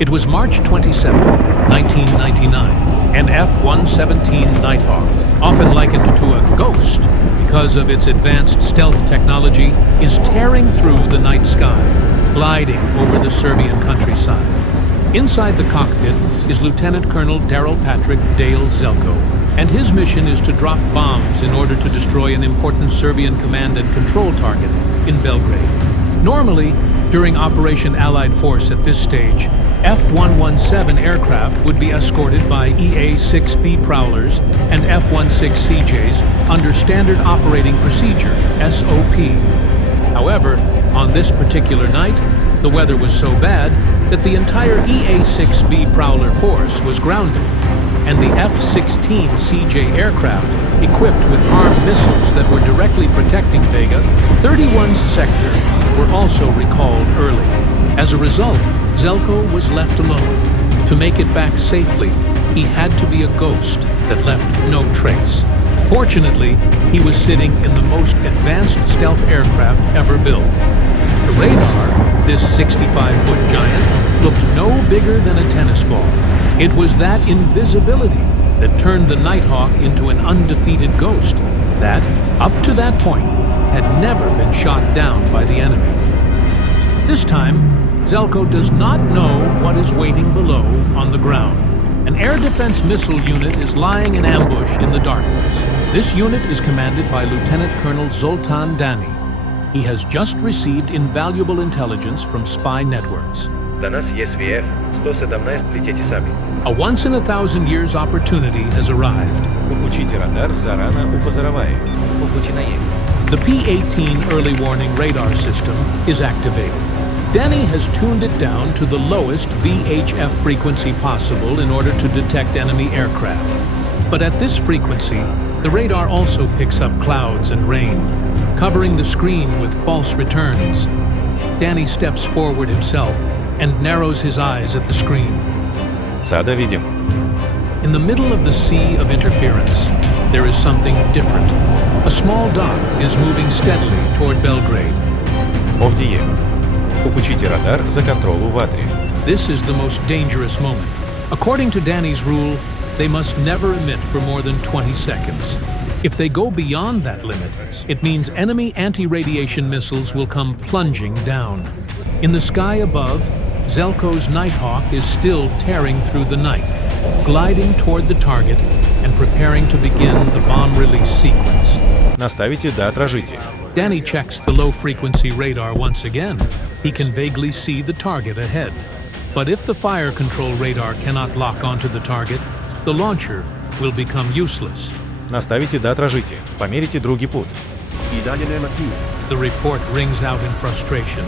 It was March 27, 1999. An F-117 Nighthawk, often likened to a ghost because of its advanced stealth technology, is tearing through the night sky, gliding over the Serbian countryside. Inside the cockpit is Lieutenant Colonel Darrell Zelko, and his mission is to drop bombs in order to destroy an important Serbian command and control target in Belgrade. Normally, during Operation Allied Force at this stage, F-117 aircraft would be escorted by EA-6B Prowlers and F-16 CJs under Standard Operating Procedure, SOP. However, on this particular night, the weather was so bad that the entire EA-6B Prowler force was grounded, and the F-16 CJ aircraft, equipped with armed missiles that were directly protecting Vega, 31's sector, were also recalled early. As a result, Zelko was left alone. To make it back safely, he had to be a ghost that left no trace. Fortunately, he was sitting in the most advanced stealth aircraft ever built. To radar, this 65-foot giant looked no bigger than a tennis ball. It was that invisibility that turned the Nighthawk into an undefeated ghost that, up to that point, had never been shot down by the enemy. This time, Zelko does not know what is waiting below on the ground. An air defense missile unit is lying in ambush in the darkness. This unit is commanded by Lieutenant Colonel Zoltan Dani. He has just received invaluable intelligence from spy networks. До нас є свій F-117 летите сами. A once-in-a-thousand-years opportunity has arrived. Включите радар зарано у позоровая. The P-18 early warning radar system is activated. Dani has tuned it down to the lowest VHF frequency possible in order to detect enemy aircraft. But at this frequency, the radar also picks up clouds and rain, covering the screen with false returns. Dani steps forward himself and narrows his eyes at the screen. Сада видим. In the middle of the sea of interference, there is something different. A small dot is moving steadily toward Belgrade. Овдие. Включите радар за контролу в атре. This is the most dangerous moment. According to Dani's rule, they must never emit for more than 20 seconds. If they go beyond that limit, it means enemy anti-radiation missiles will come plunging down. In the sky above, Zelko's Nighthawk is still tearing through the night, gliding toward the target and preparing to begin the bomb release sequence. Наставите да отражите. Dani checks the low-frequency radar once again. He can vaguely see the target ahead. But if the fire control radar cannot lock onto the target, the launcher will become useless. Наставите да отражите. Померите другий путь. The report rings out in frustration.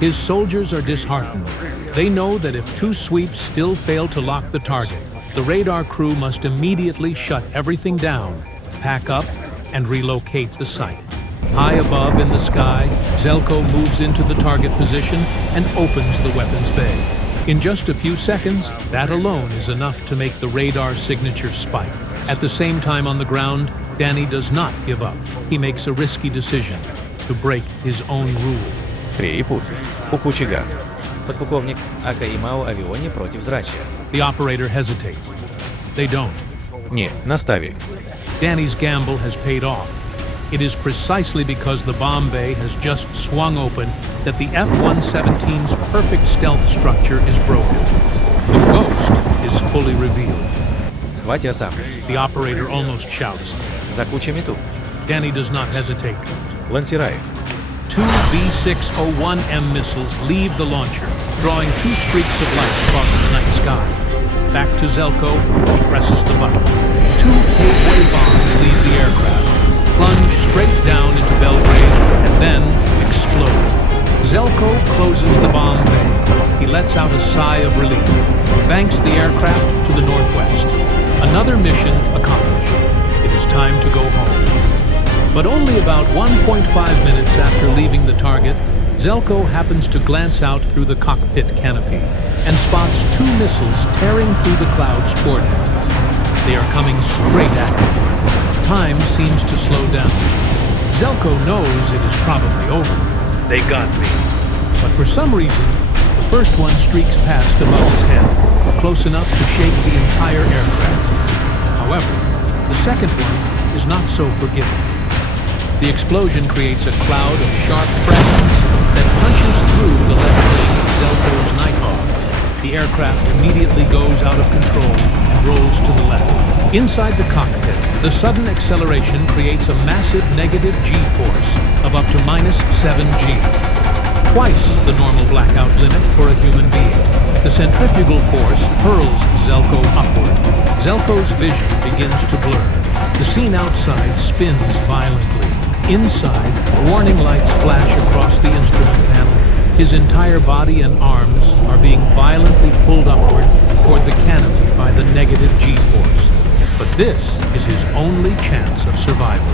His soldiers are disheartened. They know that if two sweeps still fail to lock the target, the radar crew must immediately shut everything down, pack up, and relocate the site. High above in the sky, Zelko moves into the target position and opens the weapons bay. In just a few seconds, that alone is enough to make the radar signature spike. At the same time on the ground, Dani does not give up. He makes a risky decision to break his own rule. Третий путь. Укучиган. Подполковник, ака имау авионе против зрачия. The operator hesitates. They don't. Не, настави. Dani's gamble has paid off. It is precisely because the bomb bay has just swung open that the F-117's perfect stealth structure is broken. The ghost is fully revealed. Схвати сам. The operator almost shouts. Закучи мету. Dani does not hesitate. Лансирай. Two V601M missiles leave the launcher, drawing two streaks of light across the night sky. Back to Zelko, he presses the button. Two Haveway bombs leave the aircraft, plunge straight down into Belgrade, and then explode. Zelko closes the bomb bay. He lets out a sigh of relief, banks the aircraft to the northwest. Another mission accomplished. It is time to go home. But only about 1.5 minutes after leaving the target, Zelko happens to glance out through the cockpit canopy and spots two missiles tearing through the clouds toward him. They are coming straight at him. Time seems to slow down. Zelko knows it is probably over. They got me. But for some reason, the first one streaks past above his head, close enough to shake the entire aircraft. However, the second one is not so forgiving. The explosion creates a cloud of sharp fragments that punches through the left wing of Zelko's Nighthawk. The aircraft immediately goes out of control and rolls to the left. Inside the cockpit, the sudden acceleration creates a massive negative G-force of up to -7 G. Twice the normal blackout limit for a human being. The centrifugal force hurls Zelko upward. Zelko's vision begins to blur. The scene outside spins violently. Inside, warning lights flash across the instrument panel. His entire body and arms are being violently pulled upward toward the canopy by the negative G-force. But this is his only chance of survival.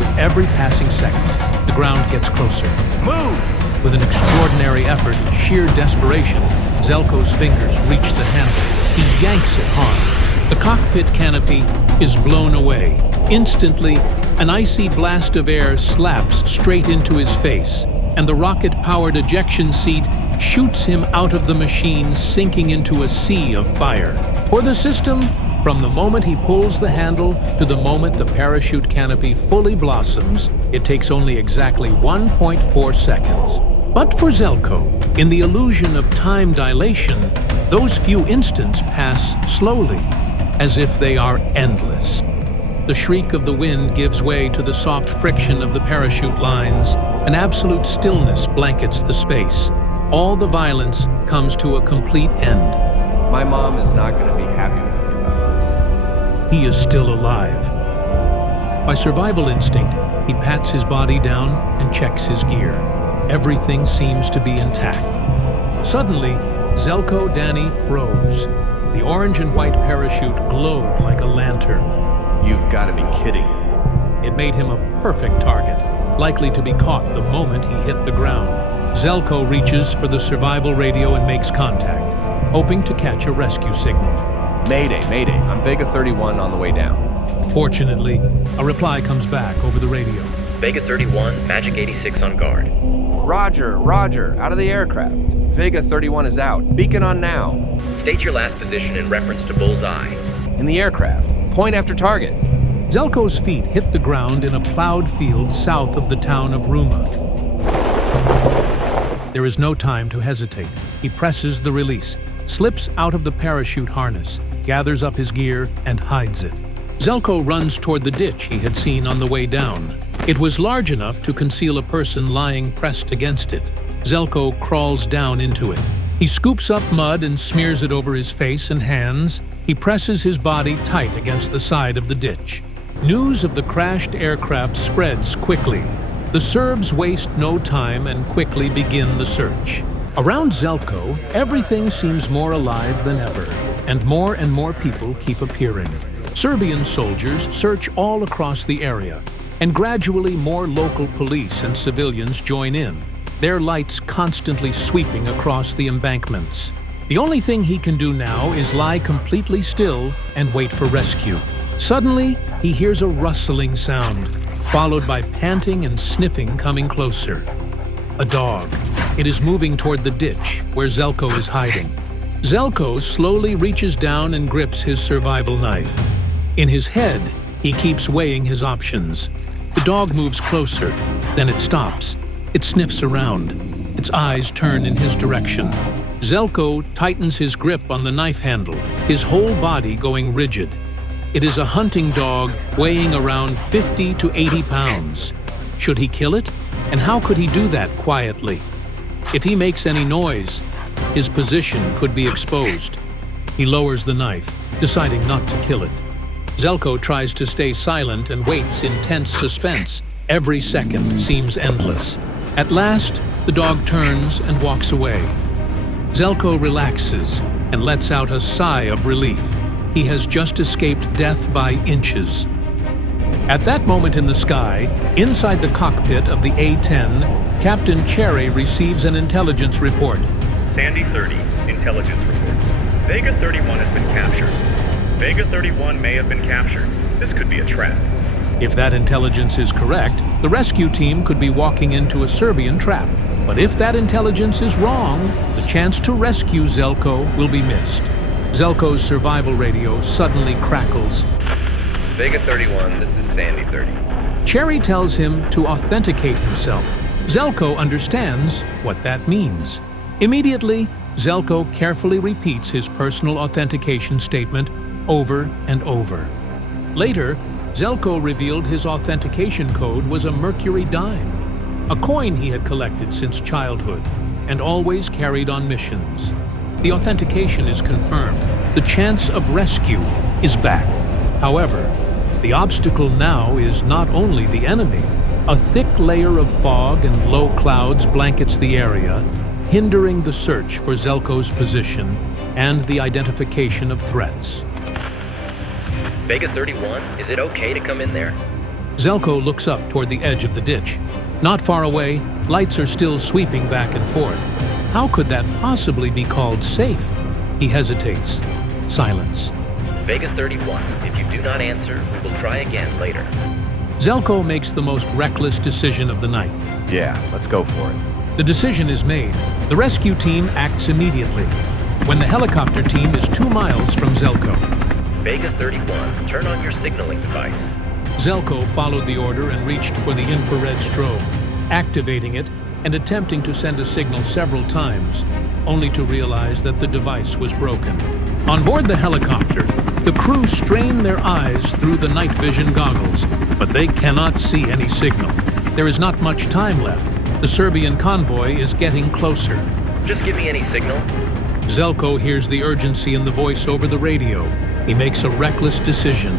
With every passing second, the ground gets closer. Move! With an extraordinary effort and sheer desperation, Zelko's fingers reach the handle. He yanks it hard. The cockpit canopy is blown away. Instantly, an icy blast of air slaps straight into his face, and the rocket-powered ejection seat shoots him out of the machine, sinking into a sea of fire. For the system, from the moment he pulls the handle to the moment the parachute canopy fully blossoms, it takes only exactly 1.4 seconds. But for Zelko, in the illusion of time dilation, those few instants pass slowly, as if they are endless. The shriek of the wind gives way to the soft friction of the parachute lines. An absolute stillness blankets the space. All the violence comes to a complete end. My mom is not going to be happy with me about this. He is still alive. By survival instinct, he pats his body down and checks his gear. Everything seems to be intact. Suddenly, Zoltan Dani froze. The orange and white parachute glowed like a lantern. You've got to be kidding. It made him a perfect target, likely to be caught the moment he hit the ground. Zelko reaches for the survival radio and makes contact, hoping to catch a rescue signal. Mayday, mayday. I'm Vega 31 on the way down. Fortunately, a reply comes back over the radio. Vega 31, Magic 86 on guard. Roger, roger. Out of the aircraft. Vega 31 is out. Beacon on now. State your last position in reference to bullseye. In the aircraft. Point after target. Zelko's feet hit the ground in a plowed field south of the town of Ruma. There is no time to hesitate. He presses the release, slips out of the parachute harness, gathers up his gear, and hides it. Zelko runs toward the ditch he had seen on the way down. It was large enough to conceal a person lying pressed against it. Zelko crawls down into it. He scoops up mud and smears it over his face and hands. He presses his body tight against the side of the ditch. News of the crashed aircraft spreads quickly. The Serbs waste no time and quickly begin the search. Around Zelko, everything seems more alive than ever, and more people keep appearing. Serbian soldiers search all across the area, and gradually more local police and civilians join in, their lights constantly sweeping across the embankments. The only thing he can do now is lie completely still and wait for rescue. Suddenly, he hears a rustling sound, followed by panting and sniffing coming closer. A dog. It is moving toward the ditch where Zelko is hiding. Zelko slowly reaches down and grips his survival knife. In his head, he keeps weighing his options. The dog moves closer, then it stops. It sniffs around. Its eyes turn in his direction. Zelko tightens his grip on the knife handle, his whole body going rigid. It is a hunting dog weighing around 50 to 80 pounds. Should he kill it? And how could he do that quietly? If he makes any noise, his position could be exposed. He lowers the knife, deciding not to kill it. Zelko tries to stay silent and waits in tense suspense. Every second seems endless. At last, the dog turns and walks away. Zelko relaxes and lets out a sigh of relief. He has just escaped death by inches. At that moment in the sky, inside the cockpit of the A-10, Captain Cherry receives an intelligence report. Sandy 30, intelligence reports. Vega 31 has been captured. Vega 31 may have been captured. This could be a trap. If that intelligence is correct, the rescue team could be walking into a Serbian trap. But if that intelligence is wrong, the chance to rescue Zelko will be missed. Zelko's survival radio suddenly crackles. Vega 31, this is Sandy 30. Cherry tells him to authenticate himself. Zelko understands what that means. Immediately, Zelko carefully repeats his personal authentication statement over and over. Later, Zelko revealed his authentication code was a mercury dime, a coin he had collected since childhood and always carried on missions. The authentication is confirmed. The chance of rescue is back. However, the obstacle now is not only the enemy. A thick layer of fog and low clouds blankets the area, hindering the search for Zelko's position and the identification of threats. Vega 31, is it okay to come in there? Zelko looks up toward the edge of the ditch. Not far away, lights are still sweeping back and forth. How could that possibly be called safe? He hesitates. Silence. Vega 31, if you do not answer, we will try again later. Zelko makes the most reckless decision of the night. Yeah, let's go for it. The decision is made. The rescue team acts immediately. When the helicopter team is 2 miles from Zelko, Vega 31, turn on your signaling device. Zelko followed the order and reached for the infrared strobe, activating it and attempting to send a signal several times, only to realize that the device was broken. On board the helicopter, the crew strain their eyes through the night vision goggles, but they cannot see any signal. There is not much time left. The Serbian convoy is getting closer. Just give me any signal. Zelko hears the urgency in the voice over the radio. He makes a reckless decision.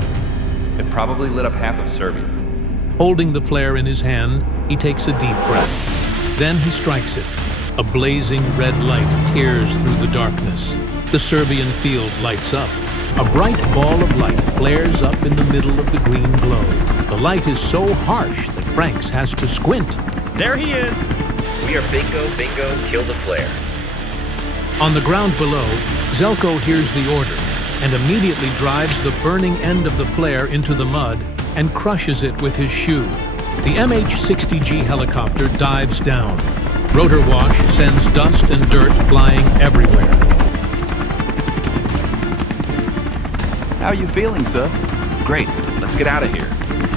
It probably lit up half of Serbia. Holding the flare in his hand, he takes a deep breath. Then he strikes it. A blazing red light tears through the darkness. The Serbian field lights up. A bright ball of light flares up in the middle of the green glow. The light is so harsh that Franks has to squint. There he is! We are bingo, kill the flare. On the ground below, Zelko hears the order and immediately drives the burning end of the flare into the mud and crushes it with his shoe. The MH-60G helicopter dives down. Rotor wash sends dust and dirt flying everywhere. How are you feeling, sir? Great, let's get out of here.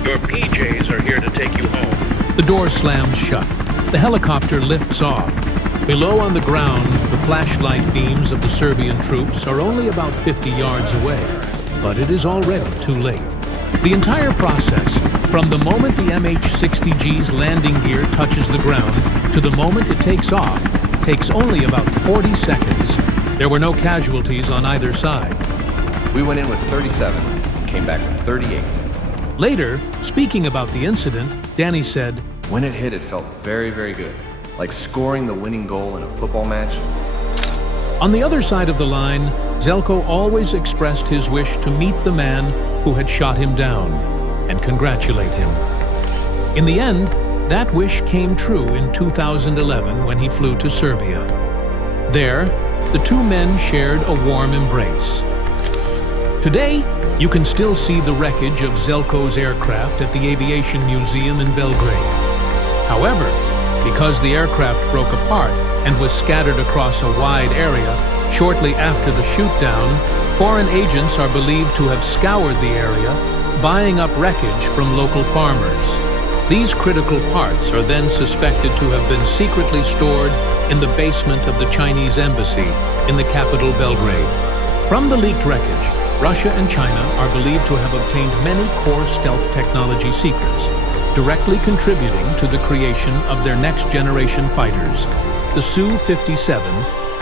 Your PJs are here to take you home. The door slams shut. The helicopter lifts off. Below on the ground, the flashlight beams of the Serbian troops are only about 50 yards away, but it is already too late. The entire process, from the moment the MH-60G's landing gear touches the ground to the moment it takes off, takes only about 40 seconds. There were no casualties on either side. We went in with 37, came back with 38. Later, speaking about the incident, Dani said, When it hit, it felt very, very good. Like scoring the winning goal in a football match. On the other side of the line, Zelko always expressed his wish to meet the man who had shot him down and congratulate him. In the end, that wish came true in 2011 when he flew to Serbia. There, the two men shared a warm embrace. Today, you can still see the wreckage of Zelko's aircraft at the Aviation Museum in Belgrade. However, because the aircraft broke apart and was scattered across a wide area shortly after the shoot-down, foreign agents are believed to have scoured the area, buying up wreckage from local farmers. These critical parts are then suspected to have been secretly stored in the basement of the Chinese embassy in the capital Belgrade. From the leaked wreckage, Russia and China are believed to have obtained many core stealth technology secrets, directly contributing to the creation of their next-generation fighters, the Su-57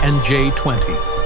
and J-20.